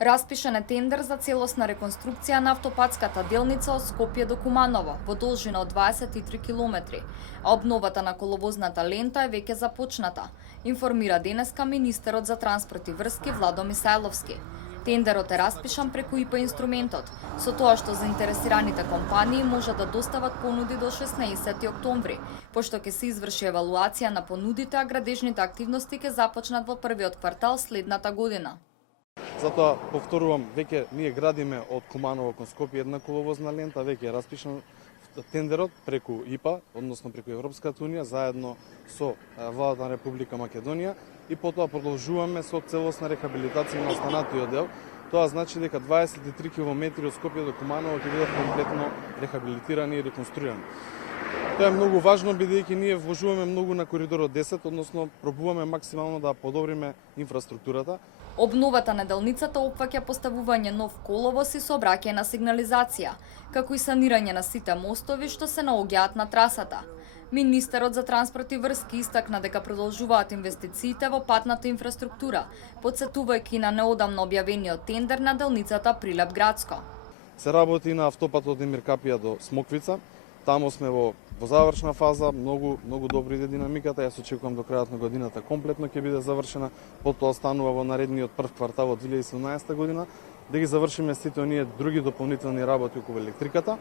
Распишан е тендер за целосна реконструкција на автопатската делница од Скопје до Куманово во должина од 23 километри, а обновата на коловозната лента е веќе започната, информира денеска министерот за транспорт и врски Владо Мисајловски. Тендерот е распишан преку ИПА инструментот, со тоа што заинтересираните компании можат да достават понуди до 16 октомври, пошто ќе се изврши евалуација на понудите, а градежните активности ќе започнат во првиот квартал следната година. Затоа повторувам, веќе ние градиме од Куманово кон Скопје една коловозна лента, веќе е распишан тендерот преку ИПА, односно преку Европската унија, заедно со Владата на Република Македонија, и потоа продолжуваме со целосна рехабилитација на останатиот дел. Тоа значи дека 23 километри од Скопје до Куманово ќе бидат комплетно рехабилитирани и реконструирани. Тоа е многу важно, бидејќи ние вложуваме многу на коридорот 10, односно пробуваме максимално да подобриме инфраструктурата. Обновата на делницата опфаќа поставување нов коловоз и сообраќајна сигнализација, како и санирање на сите мостови што се наоѓаат на трасата. Министерот за транспорт и врски истакна дека продолжуваат инвестициите во патната инфраструктура, потсетувајќи на неодамно објавениот тендер на делницата Прилеп-Градско. Се работи на автопатот Емир Капија до Смоквица. Тамо сме во завршна фаза, многу добро иде динамиката. Јас очекувам до крајот на годината комплетно ќе биде завршена, потоа останува во наредниот прв квартал од 2017 година да ги завршиме сите оние други дополнителни работи околу електриката.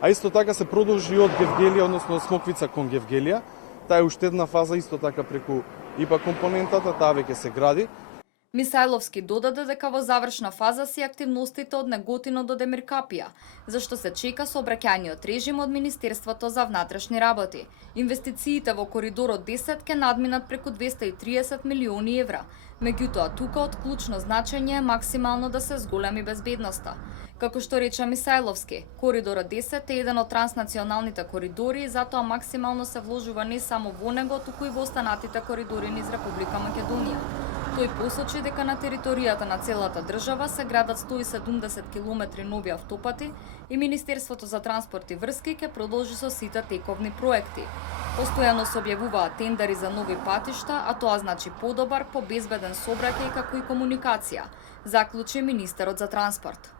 А исто така се продолжи од Гевгелија, односно од Смоквица кон Гевгелија. Таа е уште една фаза исто така преку ИПА компонентата, таа веќе се гради. Мисајловски додаде дека во завршна фаза си активностите од Неготино до Демиркапија, зашто се чека сообраќајниот режим од Министерството за внатрешни работи. Инвестициите во коридорот 10 ќе надминат преку 230 милиони евра. Меѓутоа, тука од клучно значење е максимално да се зголеми безбедноста. Како што рече Мисајловски, коридорот 10 е еден од транснационалните коридори и затоа максимално се вложува не само во него, туку и во останатите коридори низ Република Македонија. Тој посочи дека на територијата на целата држава се градат 170 километри нови автопати и Министерството за транспорт и врски ќе продолжи со сите тековни проекти. Постојано се објавуваат тендери за нови патишта, а тоа значи подобар, побезбеден сообраќај како и комуникација, заклучи министерот за транспорт.